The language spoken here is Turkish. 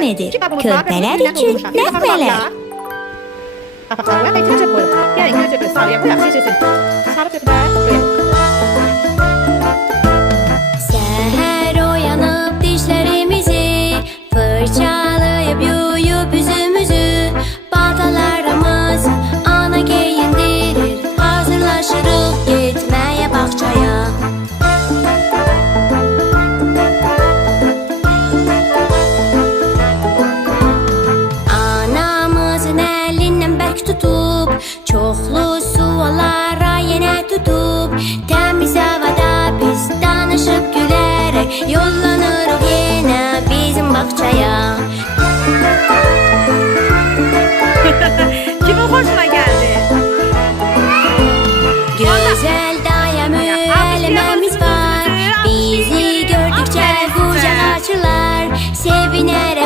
nedir? Ve Körpeler bugünden için yap. Seçilsin. Sarı köpüğe. köpek tutup Çoklu suvalara yine tutup Temiz havada biz tanışıp gülerek Yollanırız yine bizim bahçeye. Kime hoşuna geldi? Güzel dayamı elememiz var. Bizi gördükçe kucak açılar Sevinerek